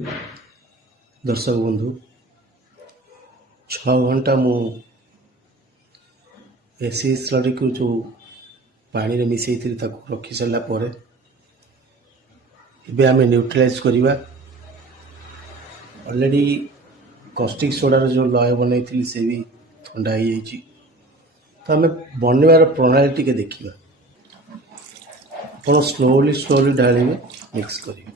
दर्शक बंधु 6 घंटा मु एसी स्लरी को जो पानी रे मिसई थी ताको रखी सारा पर एबे आमे न्यूट्रलाइज करवा। ऑलरेडी कॉस्टिक सोडार जो लय बनई थी से भी ठंडा हो जाइए, तो आम बनवार प्रणाली टी देखा। आप स्लोली स्लोली ढाले मिक्स करेंगे।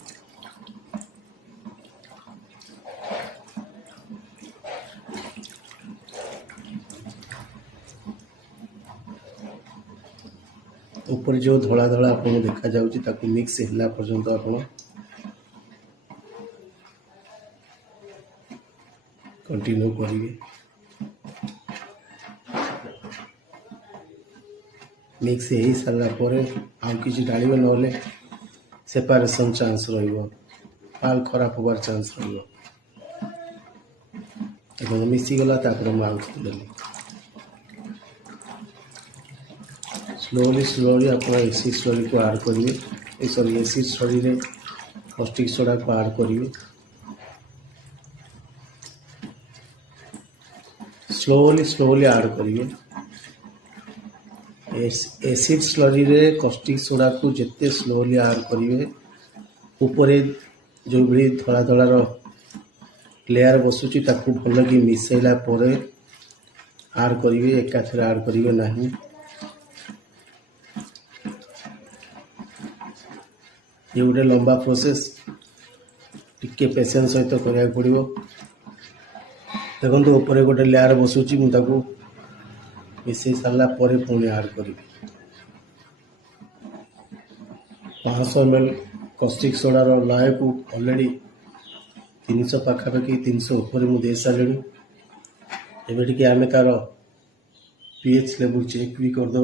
ऊपर जो धड़ा धड़ा आप देखा जाऊँगी मिक्स होला पर्यंत आप कंटिन्यू करेंगे। मिक्स हो सारा पर आउ कि डाले ना सेपारेशन चांस पाल खराब होबार चांस रही। मिसीगला माल खोलदेली स्लोली आप एसिड स्लरी को ऐड करेंगे। सॉरी एसिड स्लरी रे कॉस्टिक सोडा को ऐड करेंगे। स्लोली ऐड करेंगे। एसिड स्लरी रे कॉस्टिक सोडा को जिते स्लोली ऐड करेंगे ऊपर जो भी धड़ा धड़ार लेयर बसुची ताकू भल कि मिसैला पर ऐड करेंगे। एकाथरे ऐड करेंगे नहीं। ये गोटे लंबा प्रोसेस टिके पेशेंस सहित करा पड़ो। देखो ऊपर गोटे लेयर बसुची मुझे मिसई सारा पर पुणी ऐड करी 500 ml कॉस्टिक सोडार लय को ऑलरेडी 300 पाखापाखि 300 ऊपर मुझे सारे। एबे टी आम तार पीएच लेवल चेक भी करदे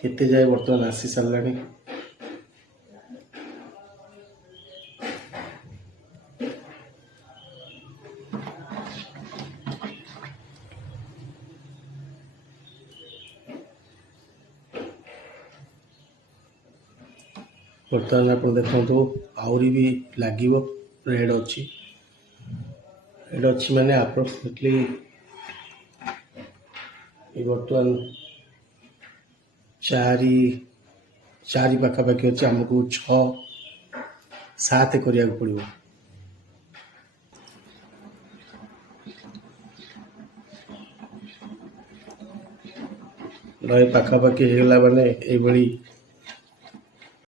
केते जाए बर्तमान आसी सारा। बर्तमान आप देखो आहरी भी लगे रेड अच्छी माने अप्रोक्सीमेटली बर्तमान 4 पाखापाखि अच्छे। आमको 6-7 करा पड़ो। लय पाखापाखि होगा माने ये